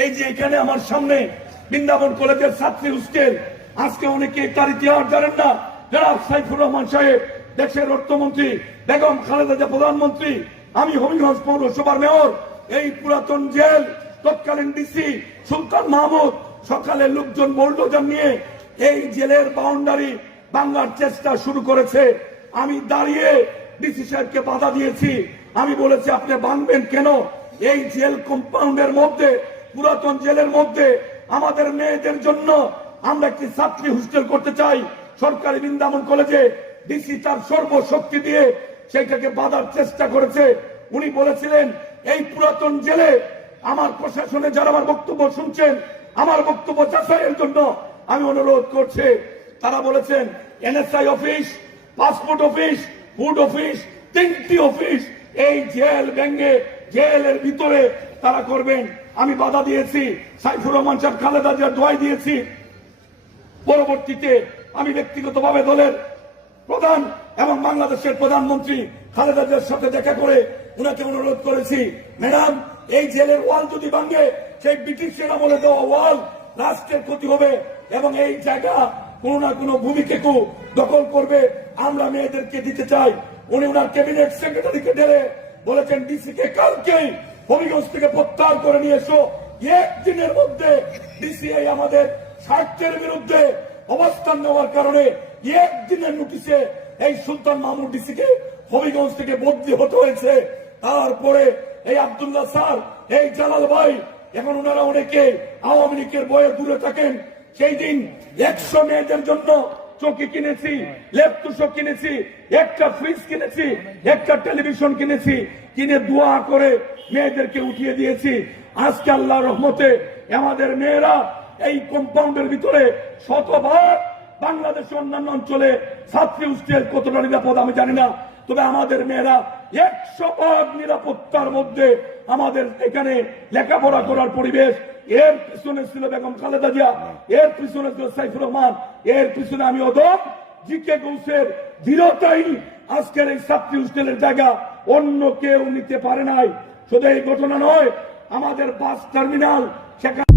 এই যে এখানে আমার সামনে বৃন্দাবন কলেজের ছাত্রী হোস্টেল, আজকে অনেকে তার ইতিহাস জানেন না। জনাব সাইফুর রহমান সাহেব দেশের অর্থমন্ত্রী, বেগম খালেদা জিয়া প্রধানমন্ত্রী, আমি হবিগঞ্জ পৌরসভার মেয়র। এই পুরাতন জেল তৎকালীন ডিসি সুলতান মাহমুদ সকালে লোকজন বোল্ডোজার নিয়ে এই জেলের বাউন্ডারি ভাঙার চেষ্টা শুরু করেছে। আমি দাঁড়িয়ে ডিসি সাহেবকে বাধা দিয়েছি। আমি বলেছি আপনি ভাঙবেন কেন? এই জেল কম্পাউন্ডের মধ্যে, পুরাতন জেলের মধ্যে আমাদের মেয়েদের জন্য আমরা একটি ছাত্রী হোস্টেল করতে চাই সরকারি বৃন্দাবন কলেজে। ডিসি তার সর্বশক্তি দিয়ে সেটাকে বাধার চেষ্টা করেছে। উনি বলেছিলেন এই পুরাতন জেলে আমার প্রশাসনে যারা আমার বক্তব্য শুনছেন, আমার বক্তব্য যাচাইয়ের জন্য আমি অনুরোধ করছি। তারা বলেছেন NSI office, passport office, food office, 3টি অফিস এই জেল ভেঙে জেলের ভিতরে তারা করবেন। আমি বাধা দিয়েছি, সাইফুর রহমান সাহেব খালেদা জিয়ার দোয়াই দিয়েছি। পরবর্তীতে আমি ব্যক্তিগতভাবে দলের প্রধান এবং বাংলাদেশের প্রধানমন্ত্রী খালেদা জিয়ার সাথে দেখা করে উনাকে অনুরোধ করেছি, ম্যাডাম এই জেলের ওয়াল যদি ভাঙে, সেই ব্রিটিশের আমলে দেওয়া ওয়াল রাষ্ট্রের ক্ষতি হবে এবং এই জায়গা কোন না কোন ভূমিকে দখল করবে, আমরা মেয়েদেরকে দিতে চাই। উনি ওনার ক্যাবিনেট সেক্রেটারিকে ঢেলে বলেছেন ডিসি কে কালকেই হবিগঞ্জ থেকে প্রত্যাহার করে নিয়ে এসো। একদিনের মধ্যে ডিসিআই আমাদের স্বার্থের বিরুদ্ধে অবস্থান নেওয়ার কারণে একদিনের নোটিশে এই সুলতান মাহমুদ ডিসিকে হবিগঞ্জ থেকে বদলি হতে হয়েছে। তারপরে এই আব্দুল্লাহ স্যার, এই জালাল ভাই, এখন ওনারা অনেকে আওয়ামী লীগের বয়ে দূরে থাকেন। সেই দিন 100 মেয়েদের জন্য চৌকি কিনেছি, ল্যাপটপ কিনেছি, একটা ফ্রিজ কিনেছি, একটা টেলিভিশন কিনেছি, কিনে দোয়া করে মেয়েদেরকে উঠিয়ে দিয়েছি। আজকে আল্লাহর রহমতে আমাদের মেয়েরা এই কম্পাউন্ডের ভিতরে শতভাগ, বাংলাদেশের অন্যান্য অঞ্চলে ছাত্রী হোস্টেল কতটা নিরাপদ আমি জানি না, তবে আমাদের মেয়েরা 100% নিরাপত্তার মধ্যে আমাদের এখানে লেখাপড়া করার পরিবেশ। এর পিছনে ছিল বেগম খালেদা জিয়া, এর পিছনে ছিল সাইফুর রহমান, এর পিছনে আমি অদম জিকে গৌসের দৃঢ়তাই আজকের এই ছাত্রী হোস্টেলের জায়গা অন্য কেউ নিতে পারে নাই। শুধু এই ঘটনা নয়, আমাদের বাস টার্মিনাল সেখানে